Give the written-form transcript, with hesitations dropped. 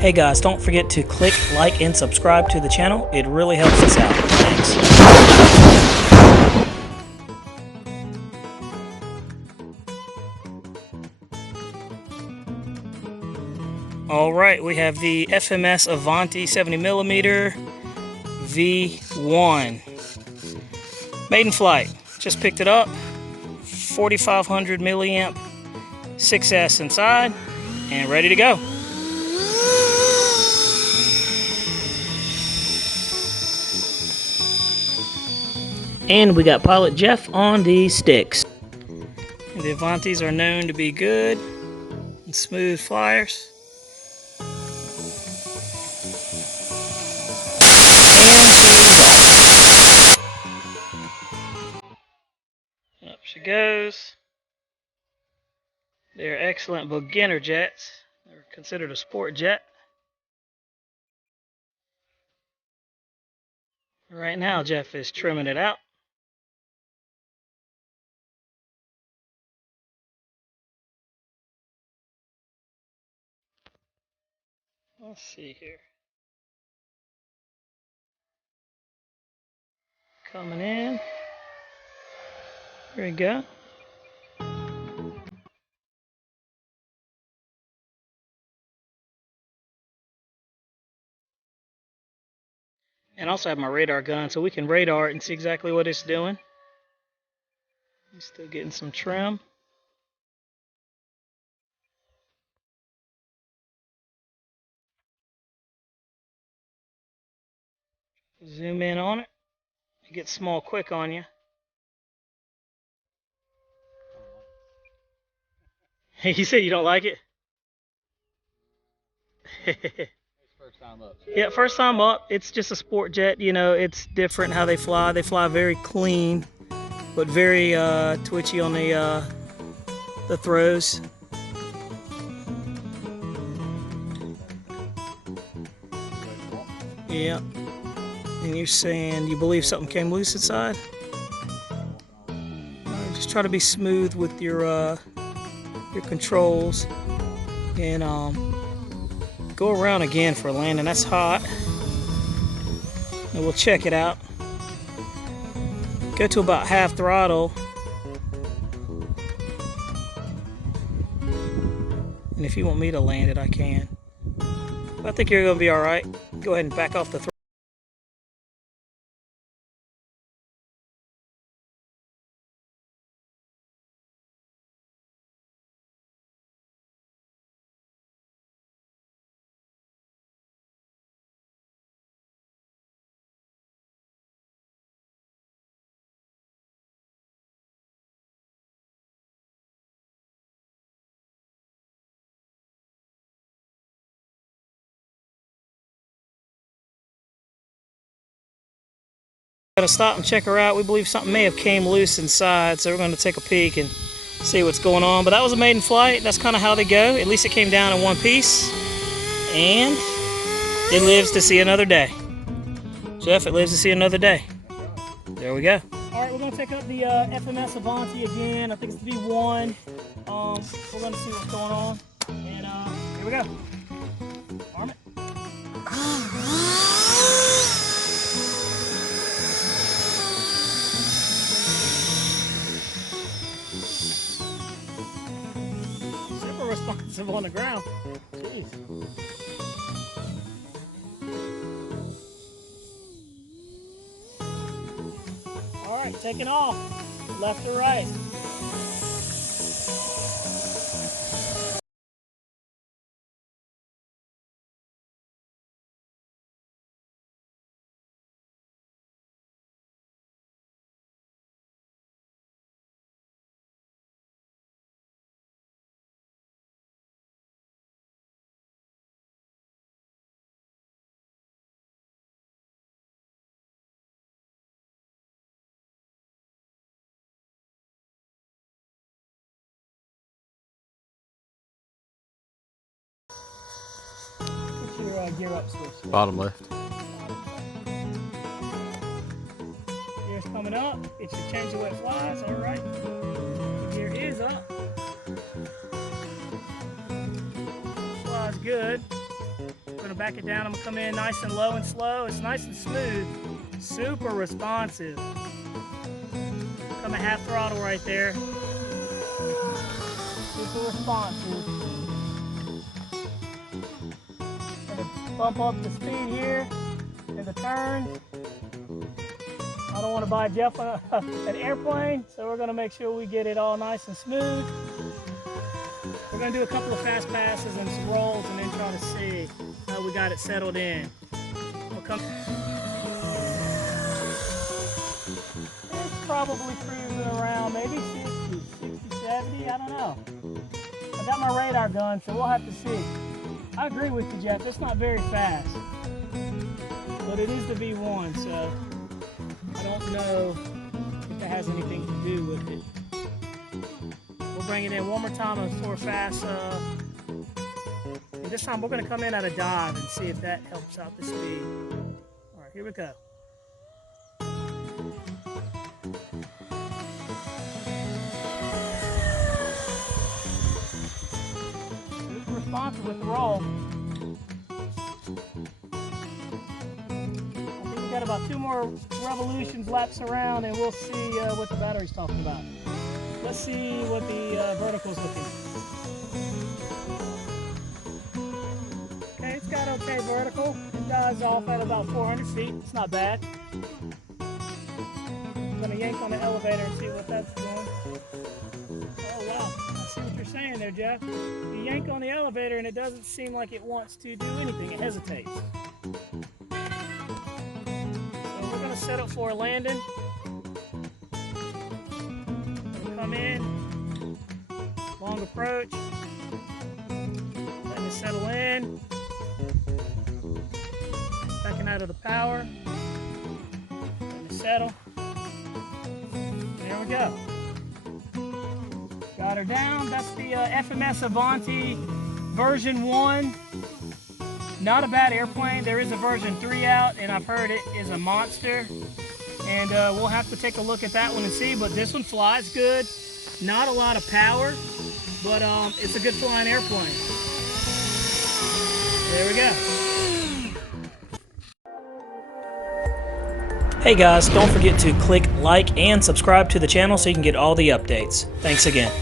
Hey guys, don't forget to click like and subscribe to the channel. It really helps us out. Thanks. Alright, we have the FMS Avanti 70mm V1. Maiden flight. Just picked it up. 4500 milliamp 6S inside and ready to go. And we got Pilot Jeff on the sticks. And the Avantis are known to be good and smooth flyers. And she's off. Up she goes. They're excellent beginner jets. They're considered a sport jet. Right now, Jeff is trimming it out. Let's see here. Coming in. Here we go. And also have my radar gun so we can radar it and see exactly what it's doing. I'm still getting some trim. Zoom in on it. It gets small quick on you. You said you don't like it? First time up. Yeah, first time up. It's just a sport jet. You know, it's different how they fly. They fly very clean, but very twitchy on the throws. Yeah. And you're saying you believe something came loose inside? Just try to be smooth with your controls and go around again for a landing. That's hot. And we'll check it out. Go to about half throttle. And if you want me to land it, I can. But I think you're going to be all right. Go ahead and back off the throttle. Gotta stop and check her out. We believe something may have came loose inside, so we're going to take a peek and see what's going on. But that was a maiden flight. That's kind of how they go. At least it came down in one piece, and it lives to see another day. Jeff, it lives to see another day. There we go. All right, we're going to take up the FMS Avanti again. I think it's the V1. We're going to see what's going on, and here we go. Arm it. Responsive on the ground. Jeez. All right, taking off. Left or right. Gear up switch. Bottom left. Gear's coming up. It should change the way it flies. All right. The gear is up. Flies good. back it down. I'm gonna come in nice and low and slow. It's nice and smooth, super responsive. Come at half throttle right there. Super responsive. Gonna bump up the speed here in the turns. I don't want to buy Jeff an airplane, so we're gonna make sure we get it all nice and smooth. We're gonna do a couple of fast passes and some rolls and then try to see how we got it settled in. We'll come. It's probably cruising around maybe 60, 70, I don't know. I got my radar gun, so we'll have to see. I agree with you, Jeff, it's not very fast, but it is the V1, so I don't know if that has anything to do with it. We'll bring it in one more time for a fast. And this time we're going to come in at a dive and see if that helps out the speed. All right, here we go. Super responsive with the roll. Got about 2 more revolutions, laps around, and we'll see what the battery's talking about. Let's see what the vertical's looking. Okay, it's got okay vertical. It dives off at about 400 feet. It's not bad. I'm gonna yank on the elevator and see what that's doing. Oh wow, I see what you're saying there, Jeff. You yank on the elevator and it doesn't seem like it wants to do anything. It hesitates. Set up for a landing. We'll come in, long approach, letting it settle in, backing out of the power, letting it settle. There we go. Got her down. That's the FMS Avanti version 1. Not a bad airplane. There is a version 3 out, and I've heard it is a monster. And we'll have to take a look at that one and see. But this one flies good. Not a lot of power, but it's a good flying airplane. There we go. Hey guys, don't forget to click like and subscribe to the channel so you can get all the updates. Thanks again.